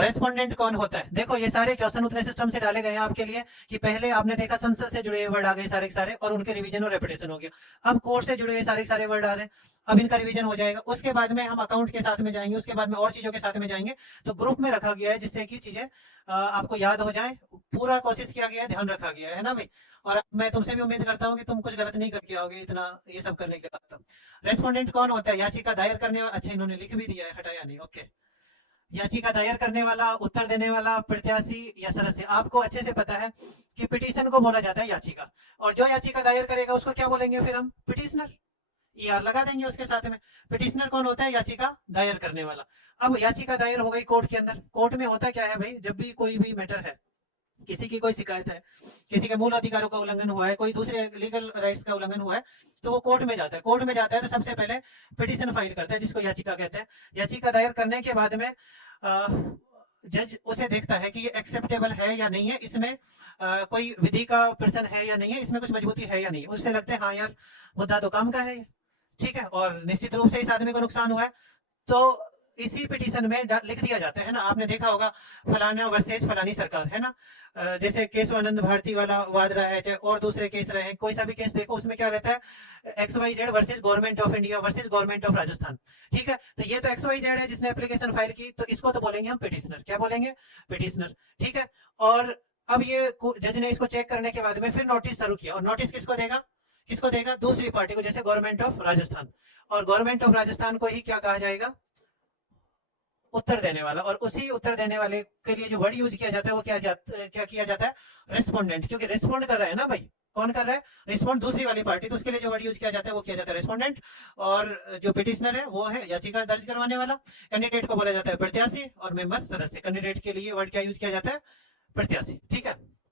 Respondent कौन होता है? देखो ये सारे क्वेश्चन उतने सिस्टम से डाले गए हैं आपके लिए कि पहले आपने देखा संसद से जुड़े हुए वर्ड आ गए सारे के सारे और उनके रिवीजन और रेपिटेशन हो गया। अब कोर्ट से जुड़े हुए सारे के सारे वर्ड आ रहे हैं, अब इनका रिवीजन हो जाएगा। उसके बाद में हम अकाउंट के साथ में जाएंगे, उसके बाद में और चीजों के साथ में जाएंगे। तो ग्रुप में रखा गया है जिससे कि चीजें आपको याद हो जाए। पूरा कोशिश किया गया है, ध्यान रखा गया है ना भाई। और मैं तुमसे भी उम्मीद करता हूँ कि तुम कुछ गलत नहीं करके आओगे इतना ये सब करने के बाद। रेस्पोंडेंट कौन होता है? याचिका दायर करने वाला। अच्छा इन्होंने लिख भी दिया है, हटाया नहीं, ओके। याचिका दायर करने वाला, उत्तर देने वाला, प्रत्याशी या सदस्य। आपको अच्छे से पता है कि पिटीशन को बोला जाता है याचिका, और जो याचिका दायर करेगा उसको क्या बोलेंगे फिर हम? पिटीशनर। ईआर लगा देंगे उसके साथ में। पिटीशनर कौन होता है? याचिका दायर करने वाला। अब याचिका दायर हो गई कोर्ट के अंदर। कोर्ट में होता क्या है भाई, जब भी कोई भी मैटर है, किसी की कोई शिकायत है, किसी के मूल अधिकारों का उल्लंघन हुआ है, कोई दूसरे लीगल राइट्स का उल्लंघन हुआ है, तो वो कोर्ट में जाता है। कोर्ट में जाता है तो सबसे पहले पिटीशन फाइल करता है, जिसको याचिका कहते हैं। याचिका दायर करने के बाद में जज उसे देखता है कि ये एक्सेप्टेबल है या नहीं है, इसमें कोई विधि का प्रश्न है या नहीं है, इसमें कुछ मजबूती है या नहीं। उससे लगता है हाँ यार मुद्दा तो काम का है ये, ठीक है, और निश्चित रूप से इस आदमी को नुकसान हुआ है, तो इसी पिटीशन में लिख दिया जाता है ना। आपने देखा होगा फलाना वर्सेज फलानी सरकार, है ना। जैसे केशवानंद भारती वाला वाद रहा है, चाहे और दूसरे केस रहे हैं, कोई सा भी केस देखो उसमें क्या रहता है, XYZ versus government of India versus government of Rajasthan, ठीक है। तो ये तो XYZ है जिसने एप्लीकेशन फाइल की, तो इसको तो बोलेंगे हम पिटीशनर। क्या बोलेंगे? पिटीशनर, ठीक है। और अब ये जज ने इसको चेक करने के बाद में फिर नोटिस शुरू किया, और नोटिस किसको देगा? किसको देगा? दूसरी पार्टी को, जैसे गवर्नमेंट ऑफ राजस्थान। और गवर्नमेंट ऑफ राजस्थान को ही क्या कहा जाएगा? उत्तर देने वाला। और उसी उत्तर देने वाले के लिए जो वर्ड यूज किया जाता है वो क्या किया जाता है? रेस्पोंडेंट। क्योंकि रेस्पोंड कर रहा है ना भाई, कौन कर रहा है? रिस्पॉन्ड दूसरी वाली पार्टी, तो उसके लिए जो वर्ड यूज किया जाता है वो किया जाता है रेस्पोंडेंट। और जो पिटिशनर है वो है याचिका दर्ज करवाने वाला। कैंडिडेट को बोला जाता है प्रत्याशी, और मेंबर सदस्य। कैंडिडेट के लिए वर्ड क्या यूज किया जाता है? प्रत्याशी, ठीक है।